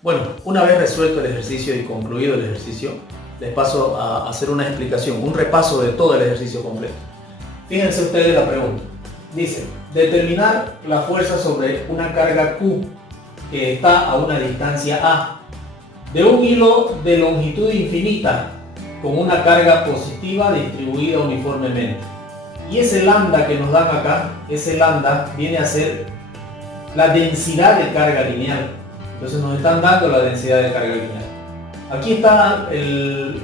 Bueno, una vez resuelto el ejercicio y concluido el ejercicio, les paso a hacer una explicación, un repaso de todo el ejercicio completo. Fíjense ustedes la pregunta. Dice, determinar la fuerza sobre una carga Q que está a una distancia A de un hilo de longitud infinita con una carga positiva distribuida uniformemente. Y ese lambda que nos dan acá, ese lambda viene a ser la densidad de carga lineal. Entonces nos están dando la densidad de carga lineal. Aquí está el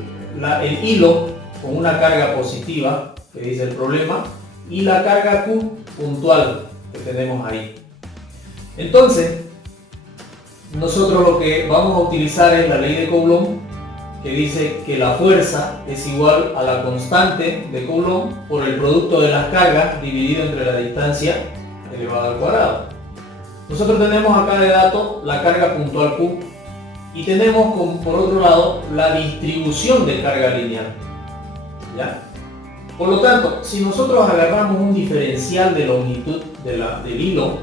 hilo con una carga positiva, que dice el problema, y la carga Q puntual que tenemos ahí. Entonces, nosotros lo que vamos a utilizar es la ley de Coulomb, que dice que la fuerza es igual a la constante de Coulomb por el producto de las cargas dividido entre la distancia elevada al cuadrado. Nosotros tenemos acá de dato la carga puntual Q y tenemos por otro lado la distribución de carga lineal. ¿Ya? Por lo tanto, si nosotros agarramos un diferencial de longitud del hilo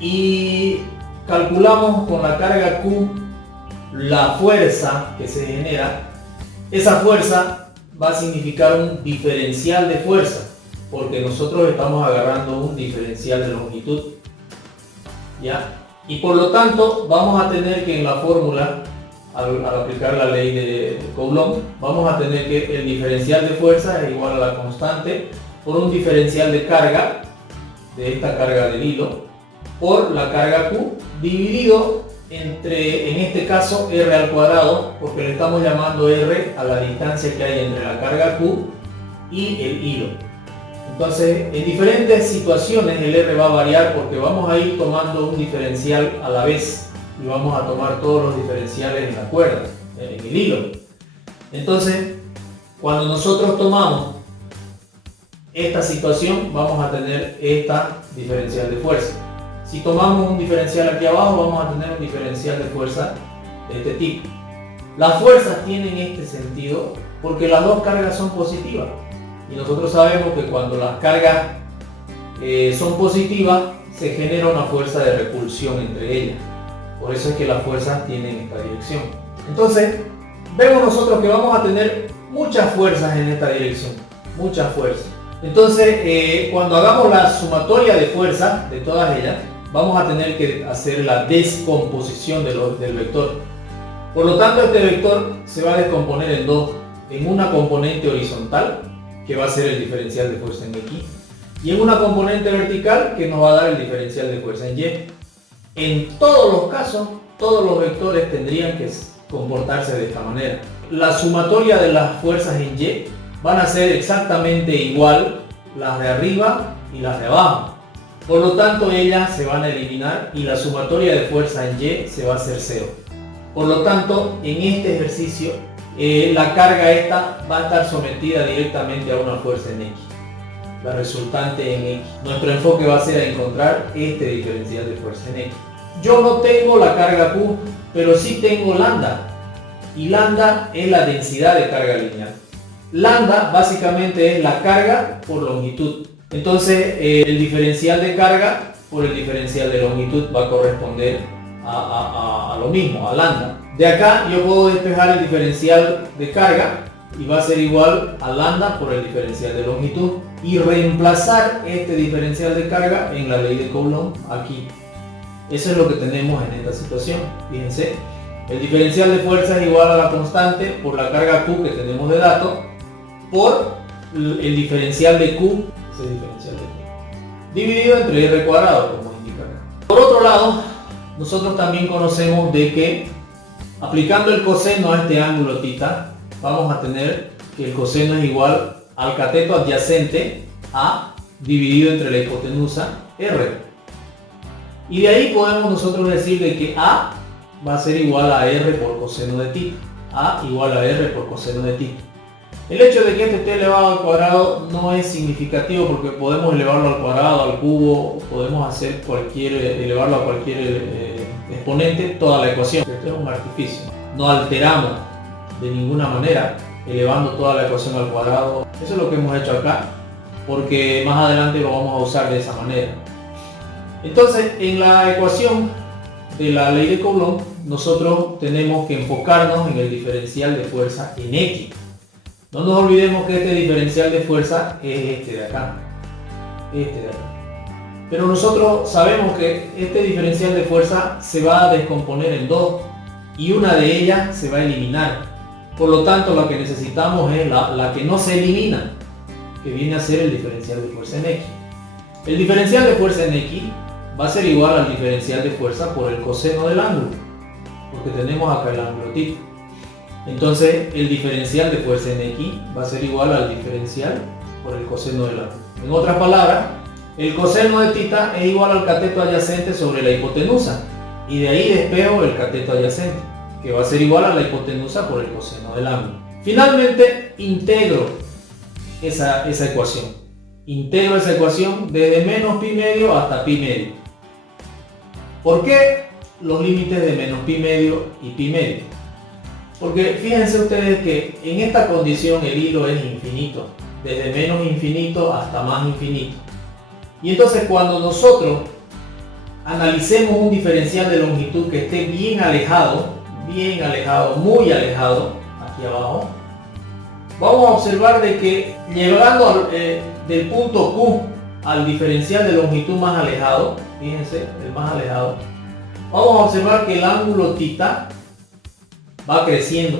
y calculamos con la carga Q la fuerza que se genera, esa fuerza va a significar un diferencial de fuerza, porque nosotros estamos agarrando un diferencial de longitud. ¿Ya? Y por lo tanto vamos a tener que en la fórmula, al aplicar la ley de Coulomb, vamos a tener que el diferencial de fuerza es igual a la constante por un diferencial de carga, de esta carga del hilo, por la carga Q dividido entre, en este caso, R al cuadrado, porque le estamos llamando R a la distancia que hay entre la carga Q y el hilo. Entonces, en diferentes situaciones el R va a variar porque vamos a ir tomando un diferencial a la vez y vamos a tomar todos los diferenciales en la cuerda, en el hilo. Entonces, cuando nosotros tomamos esta situación, vamos a tener esta diferencial de fuerza. Si tomamos un diferencial aquí abajo, vamos a tener un diferencial de fuerza de este tipo. Las fuerzas tienen este sentido porque las dos cargas son positivas. Y nosotros sabemos que cuando las cargas son positivas, se genera una fuerza de repulsión entre ellas. Por eso es que las fuerzas tienen esta dirección. Entonces, vemos nosotros que vamos a tener muchas fuerzas en esta dirección. Muchas fuerzas. Entonces, cuando hagamos la sumatoria de fuerzas de todas ellas, vamos a tener que hacer la descomposición del vector. Por lo tanto, este vector se va a descomponer en dos. En una componente horizontal, que va a ser el diferencial de fuerza en X, y en una componente vertical que nos va a dar el diferencial de fuerza en Y. En todos los casos, todos los vectores tendrían que comportarse de esta manera. La sumatoria de las fuerzas en Y van a ser exactamente igual las de arriba y las de abajo. Por lo tanto, ellas se van a eliminar y la sumatoria de fuerza en Y se va a hacer 0. Por lo tanto, en este ejercicio, la carga esta va a estar sometida directamente a una fuerza en X, la resultante en X. Nuestro enfoque va a ser a encontrar este diferencial de fuerza en X. Yo no tengo la carga Q, pero sí tengo lambda, y lambda es la densidad de carga lineal. Lambda básicamente es la carga por longitud. Entonces el diferencial de carga por el diferencial de longitud va a corresponder a lo mismo, a lambda. De acá yo puedo despejar el diferencial de carga y va a ser igual a lambda por el diferencial de longitud y reemplazar este diferencial de carga en la ley de Coulomb aquí. Eso es lo que tenemos en esta situación. Fíjense, el diferencial de fuerza es igual a la constante por la carga Q que tenemos de dato por el diferencial de Q, ese diferencial de Q, dividido entre R cuadrado, como indica acá. Por otro lado, nosotros también conocemos de que aplicando el coseno a este ángulo θ, vamos a tener que el coseno es igual al cateto adyacente A dividido entre la hipotenusa R. Y de ahí podemos nosotros decir de que A va a ser igual a R por coseno de θ. A igual a R por coseno de θ. El hecho de que esto esté elevado al cuadrado no es significativo porque podemos elevarlo al cuadrado, al cubo, podemos hacer elevarlo a cualquier exponente, toda la ecuación. Esto es un artificio. No alteramos de ninguna manera elevando toda la ecuación al cuadrado. Eso es lo que hemos hecho acá, porque más adelante lo vamos a usar de esa manera. Entonces, en la ecuación de la ley de Coulomb, nosotros tenemos que enfocarnos en el diferencial de fuerza en X. No nos olvidemos que este diferencial de fuerza es este de acá. Pero nosotros sabemos que este diferencial de fuerza se va a descomponer en dos y una de ellas se va a eliminar. Por lo tanto, lo que necesitamos es la que no se elimina, que viene a ser el diferencial de fuerza en X. El diferencial de fuerza en X va a ser igual al diferencial de fuerza por el coseno del ángulo, porque tenemos acá el ángulo θ. Entonces, el diferencial de fuerza en X va a ser igual al diferencial por el coseno del ángulo. En otras palabras, el coseno de θ es igual al cateto adyacente sobre la hipotenusa, y de ahí despejo el cateto adyacente, que va a ser igual a la hipotenusa por el coseno del ángulo. Finalmente, integro esa ecuación. Integro esa ecuación desde menos pi medio hasta pi medio. ¿Por qué los límites de menos pi medio y pi medio? Porque fíjense ustedes que en esta condición el hilo es infinito, desde menos infinito hasta más infinito. Y entonces cuando nosotros analicemos un diferencial de longitud que esté bien alejado, muy alejado, aquí abajo, vamos a observar de que llegando del punto Q al diferencial de longitud más alejado, fíjense, el más alejado, vamos a observar que el ángulo θ va creciendo,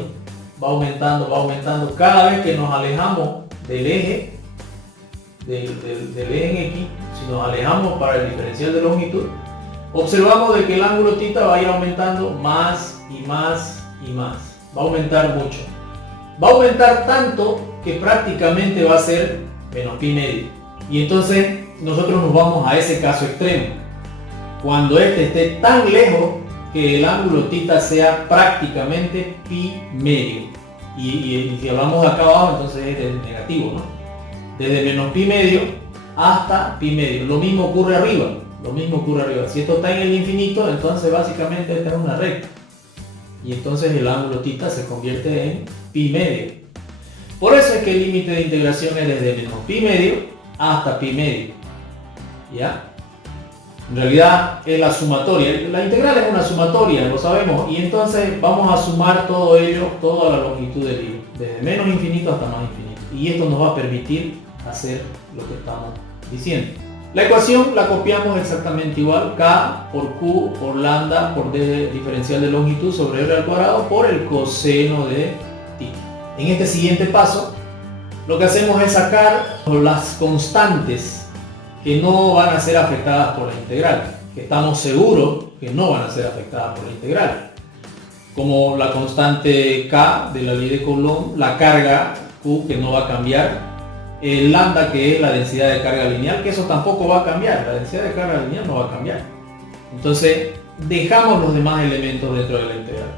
va aumentando. Cada vez que nos alejamos del eje, del eje en X, si nos alejamos para el diferencial de longitud, observamos de que el ángulo θ va a ir aumentando más y más y más. Va a aumentar mucho. Va a aumentar tanto que prácticamente va a ser menos pi medio. Y entonces nosotros nos vamos a ese caso extremo. Cuando este esté tan lejos que el ángulo θ sea prácticamente pi medio. Y si hablamos de acá abajo, entonces este es negativo, ¿no? Desde menos pi medio hasta pi medio. Lo mismo ocurre arriba. Si esto está en el infinito, entonces básicamente esta es una recta. Y entonces el ángulo θ se convierte en pi medio. Por eso es que el límite de integración es desde menos pi medio hasta pi medio. ¿Ya? En realidad es la sumatoria. La integral es una sumatoria, lo sabemos. Y entonces vamos a sumar todo ello, toda la longitud del hilo, desde menos infinito hasta más infinito. Y esto nos va a permitir hacer lo que estamos diciendo. La ecuación la copiamos exactamente igual, K por Q por lambda por D diferencial de longitud sobre R al cuadrado por el coseno de θ. En este siguiente paso, lo que hacemos es sacar las constantes que no van a ser afectadas por la integral, que estamos seguros que no van a ser afectadas por la integral, como la constante K de la ley de Coulomb, la carga Q que no va a cambiar, el lambda que es la densidad de carga lineal, que eso tampoco va a cambiar, la densidad de carga lineal no va a cambiar. Entonces dejamos los demás elementos dentro de la integral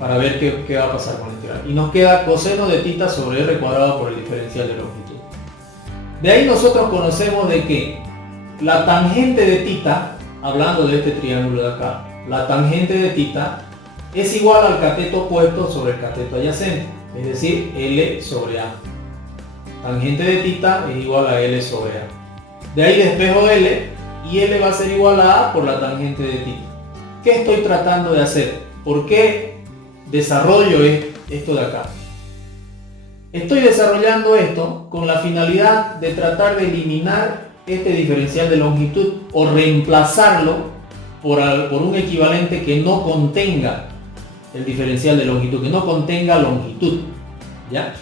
para ver qué va a pasar con la integral. Y nos queda coseno de θ sobre R cuadrado por el diferencial de longitud. De ahí nosotros conocemos de que la tangente de θ, hablando de este triángulo de acá, la tangente de θ es igual al cateto opuesto sobre el cateto adyacente, es decir, L sobre A. Tangente de θ es igual a L sobre A. De ahí despejo L y L va a ser igual a A por la tangente de θ. ¿Qué estoy tratando de hacer? ¿Por qué desarrollo esto de acá? Estoy desarrollando esto con la finalidad de tratar de eliminar este diferencial de longitud o reemplazarlo por un equivalente que no contenga el diferencial de longitud, que no contenga longitud. ¿Ya?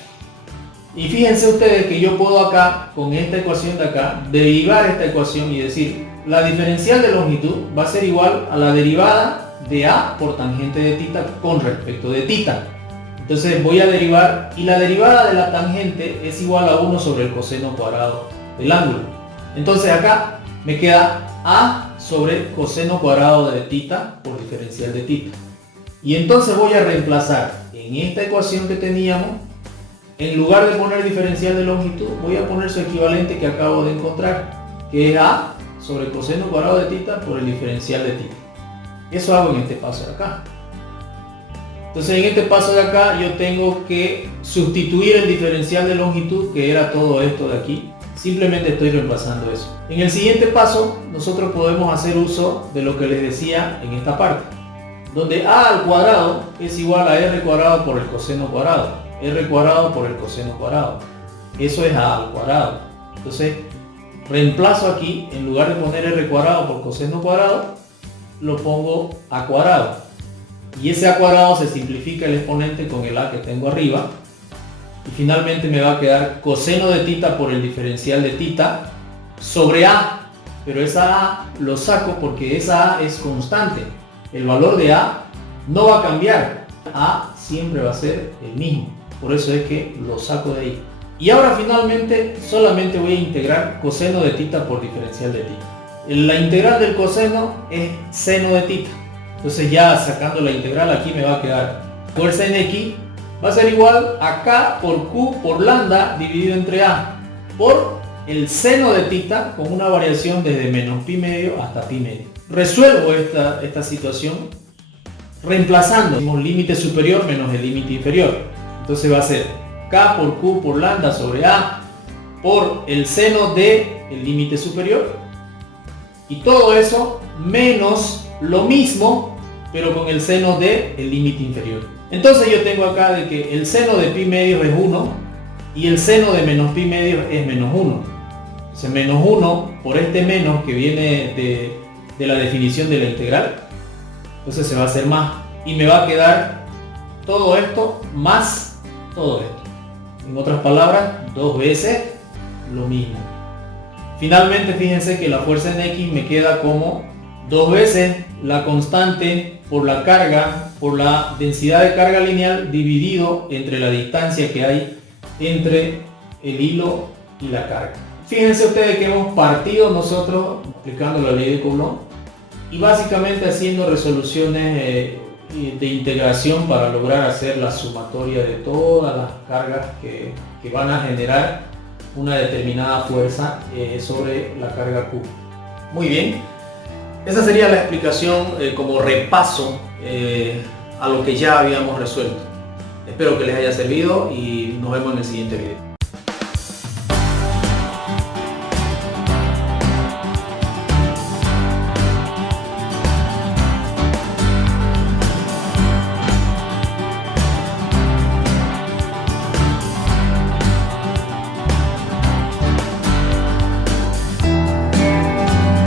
Y fíjense ustedes que yo puedo acá, con esta ecuación de acá, derivar esta ecuación y decir, la diferencial de longitud va a ser igual a la derivada de A por tangente de θ con respecto de θ. Entonces voy a derivar, y la derivada de la tangente es igual a 1 sobre el coseno cuadrado del ángulo. Entonces acá me queda A sobre coseno cuadrado de θ por diferencial de θ. Y entonces voy a reemplazar en esta ecuación que teníamos, en lugar de poner diferencial de longitud, voy a poner su equivalente que acabo de encontrar, que es A sobre coseno cuadrado de θ por el diferencial de θ. Eso hago en este paso de acá. Entonces en este paso de acá yo tengo que sustituir el diferencial de longitud, que era todo esto de aquí, Simplemente estoy reemplazando eso. En el siguiente paso, nosotros podemos hacer uso de lo que les decía en esta parte, donde a al cuadrado es igual a r cuadrado por el coseno cuadrado, r cuadrado por el coseno cuadrado. Eso es a al cuadrado. Entonces, reemplazo aquí, en lugar de poner r cuadrado por coseno cuadrado, lo pongo a cuadrado. Y ese a cuadrado se simplifica el exponente con el a que tengo arriba. Y finalmente me va a quedar coseno de tita por el diferencial de tita sobre a. Pero esa a lo saco porque esa a es constante. El valor de a no va a cambiar. A siempre va a ser el mismo. Por eso es que lo saco de ahí. Y ahora finalmente solamente voy a integrar coseno de tita por diferencial de tita. La integral del coseno es seno de tita. Entonces ya sacando la integral aquí me va a quedar fuerza en x va a ser igual a k por q por lambda dividido entre a por el seno de tita con una variación desde menos pi medio hasta pi medio. Resuelvo esta situación reemplazando el límite superior menos el límite inferior. Entonces va a ser k por q por lambda sobre a por el seno del límite superior y todo eso menos lo mismo pero con el seno del límite inferior. Entonces yo tengo acá de que el seno de pi medios es 1 y el seno de menos pi medios es menos 1. Entonces menos 1 por este menos que viene de la definición de la integral, entonces se va a hacer más y me va a quedar todo esto más todo esto. En otras palabras, 2 veces lo mismo. Finalmente fíjense que la fuerza en x me queda como 2 veces la constante por la carga, por la densidad de carga lineal dividido entre la distancia que hay entre el hilo y la carga. Fíjense ustedes que hemos partido nosotros aplicando la ley de Coulomb y básicamente haciendo resoluciones de integración para lograr hacer la sumatoria de todas las cargas que van a generar una determinada fuerza sobre la carga Q. Muy bien. Esa sería la explicación como repaso a lo que ya habíamos resuelto. Espero que les haya servido y nos vemos en el siguiente video.